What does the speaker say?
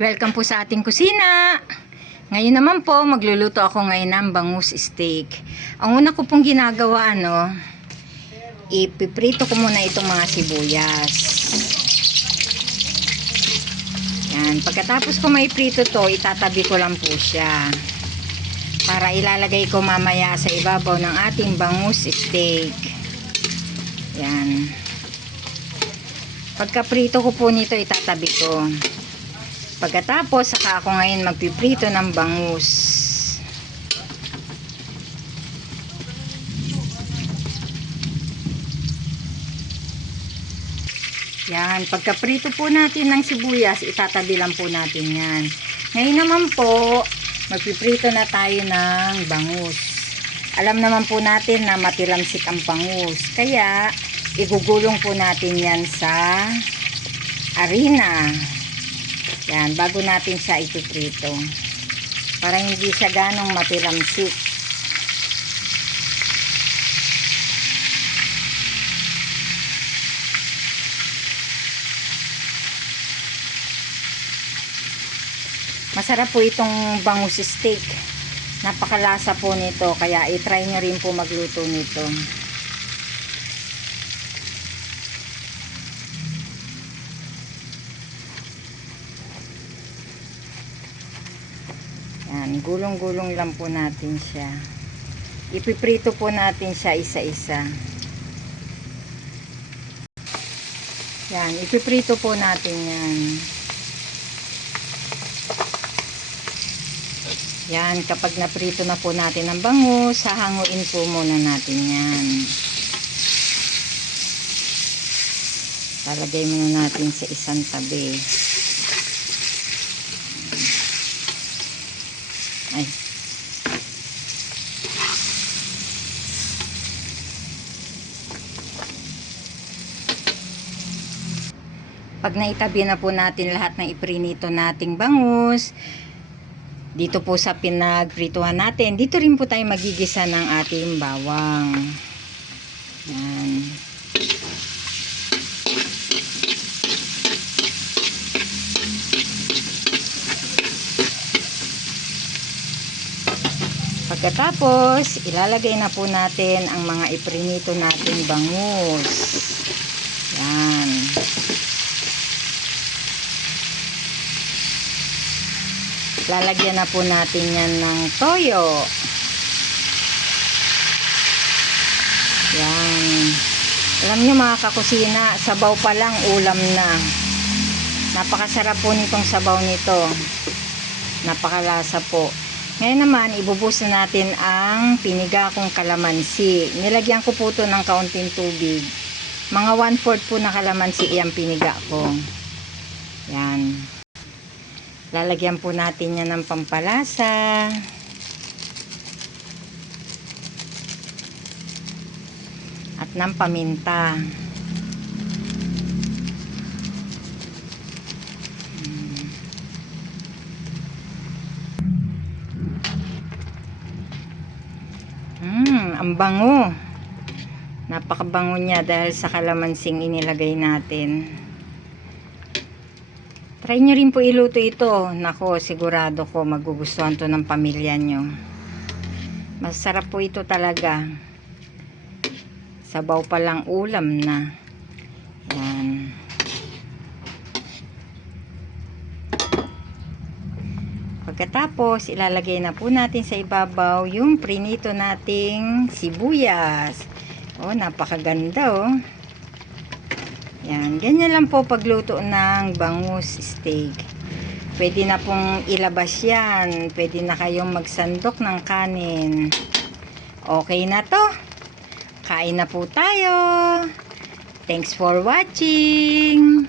Welcome po sa ating kusina. Ngayon naman po, magluluto ako ngayon ng bangus steak. Ang una ko pong ginagawa, ipiprito ko muna itong mga sibuyas. Yan. Pagkatapos ko maiprito to, itatabi ko lang po siya. Para ilalagay ko mamaya sa ibabaw ng ating bangus steak. Yan. Pagkaprito ko po nito, itatabi ko. Pagkatapos, saka ako ngayon magpiprito ng bangus. Yan, pagkaprito po natin ng sibuyas, itatabi lang po natin yan. Ngayon naman po, magpiprito na tayo ng bangus. Alam naman po natin na matilamsik ang bangus. Kaya, igugulong po natin yan sa harina. Yan, bago natin siya ipiprito. Para hindi siya ganong matilamsik. Masarap po itong bangus steak. Napakalasa po nito. Kaya i-try nyo rin po magluto nito. Yan, gulong-gulong lang po natin siya. Ipiprito po natin siya isa-isa. Yan, ipiprito po natin yan. Yan, kapag naprito na po natin ang bangus, hahanguin po muna natin yan. Talagay muna natin sa isang tabi. Ay. Pag naitabi na po natin lahat ng iprinito nating bangus, dito po sa pinagprituhan natin, dito rin po tayo magigisa ng ating bawang. Yan. Pagkatapos, ilalagay na po natin ang mga iprinito nating bangus. Yan. Lalagyan na po natin yan ng toyo. Yan. Alam nyo mga kakusina, sabaw pa lang, ulam na. Napakasarap po nitong sabaw nito. Napakalasa po. Ngayon naman, ibubus na natin ang piniga kong kalamansi. Nilagyan ko po ito ng kaunting tubig. Mga 1/4 po na kalamansi ang piniga ko. Yan. Lalagyan po natin yan ng pampalasa. At ng paminta. Ang bango. Napakabango niya dahil sa kalamansing inilagay natin. Try nyo rin po iluto ito. Nako, sigurado ko magugustuhan to ng pamilya nyo. Masarap po ito talaga. Sabaw pa lang ulam na. Yan. Pagkatapos, ilalagay na po natin sa ibabaw yung prinito nating sibuyas. Oh, napakaganda oh. Yan, ganyan lang po pagluto ng bangus steak. Pwede na pong ilabas yan. Pwede na kayong magsandok ng kanin. Okay na to. Kain na po tayo. Thanks for watching.